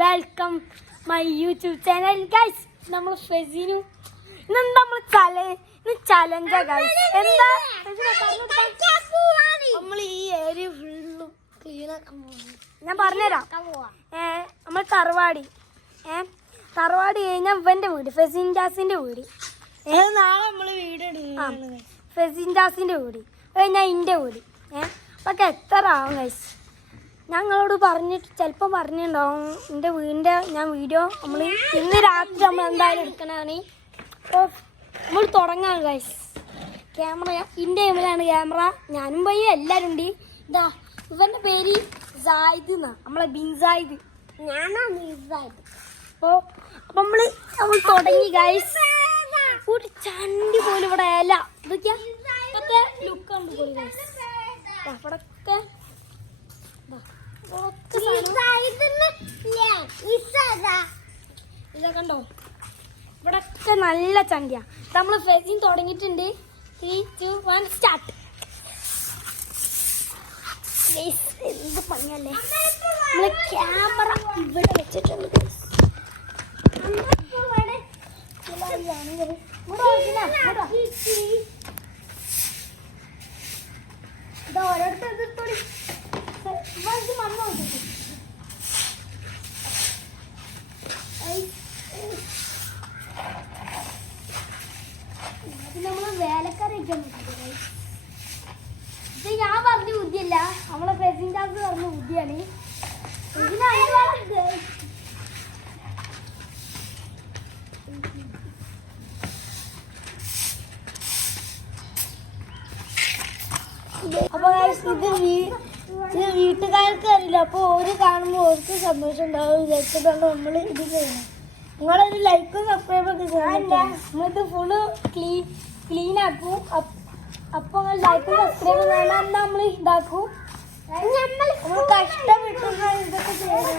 Welcome my YouTube channel guys. നമ്മൾ ഫെസിനും ഇന്നെന്താ നമ്മൾ ചലഞ്ചാ ഗൈസ്. എന്താ നമ്മൾ ഈ ഏരിയ ഫുള്ളും ക്ലീൻ ആക്കാൻ പോകുന്നു. ഞാൻ പറഞ്ഞുതരാം. നമ്മൾ തറവാടി കഴിഞ്ഞാൽ ഇവന്റെ വീട് ഫെസിൻ ജാസിന്റെ വീട്. നാളെ നമ്മള് വീട് ഫെസിൻ ജാസിന്റെ വീട് കഴിഞ്ഞാൽ എൻ്റെ വീട്. അപ്പൊക്കെ എത്ര ആവും ഗൈസ്? ഞങ്ങളോട് പറഞ്ഞിട്ട് ചിലപ്പോൾ പറഞ്ഞിട്ടുണ്ടാവും എൻ്റെ വീടിൻ്റെ ഞാൻ വീഡിയോ നമ്മൾ ഇന്ന് രാത്രി നമ്മൾ എന്തായാലും എടുക്കണതാണ്. അപ്പോൾ നമ്മൾ തുടങ്ങാം ഗൈസ്. ക്യാമറ എൻ്റെ കയ്യിലാണ് ക്യാമറ. ഞാനും പയ്യും എല്ലാവരും ഉണ്ട്. ഇതാ ഇവൻ്റെ പേര് സായിദ് എന്നാണ്, നമ്മളെ ബിൻ സായിദ്. ഞാനാണ് സായിദ്. അപ്പോൾ നമ്മൾ തുടങ്ങി ഗൈസ്. ഒരു ചണ്ടി പോലും ഇവിടെ ഇല ഇതൊക്കെയാ ഇപ്പോഴത്തെ ലുക്കാണ് പോലും ഗൈസ്. അവിടൊക്കെ ഇതാ കണ്ടോ, ഇവിടൊക്കെ നല്ല ചണ്ടിയാ. നമ്മള് ഫെസിൻ തുടങ്ങിയിട്ടുണ്ട്. 3, 2, 1 സ്റ്റാർട്ട്. എന്ത് പണിയല്ലേ. നമ്മള് ക്യാമറ ഇവിടെ വെച്ചിട്ടുണ്ട്. ഇതാ ഓരോരുത്തർ എതിർത്തോടി മണ്ണ് നോക്കിട്ട് നമ്മള് വേലക്കാരെ ഇത് ഞാൻ പറഞ്ഞ ബുദ്ധിയല്ല, നമ്മളെ ഫെസിൻ ജാസ് പറഞ്ഞ ബുദ്ധിയാണ്. അപ്പൊ ഇത് വീട്ടുകാർക്ക് അറിയില്ല. അപ്പൊ ഓര് കാണുമ്പോൾ ഓർക്ക് സന്തോഷം ഉണ്ടാവും വിചാരിച്ചിട്ടാണ് നമ്മൾ ഇത് ചെയ്യുന്നത്. നിങ്ങളൊരു ലൈക്കും സബ്സ്ക്രൈബും ഒക്കെ ചെയ്യാനില്ല. നമ്മളിത് ഫുള്ള് ക്ലീൻ ആക്കും. അപ്പൊ ലൈക്കും സബ്സ്ക്രൈബും കാണാൻ നമ്മൾ ഇതാക്കും. നമ്മൾ കഷ്ടപ്പെട്ടുള്ള ഇതൊക്കെ ചെയ്യണം.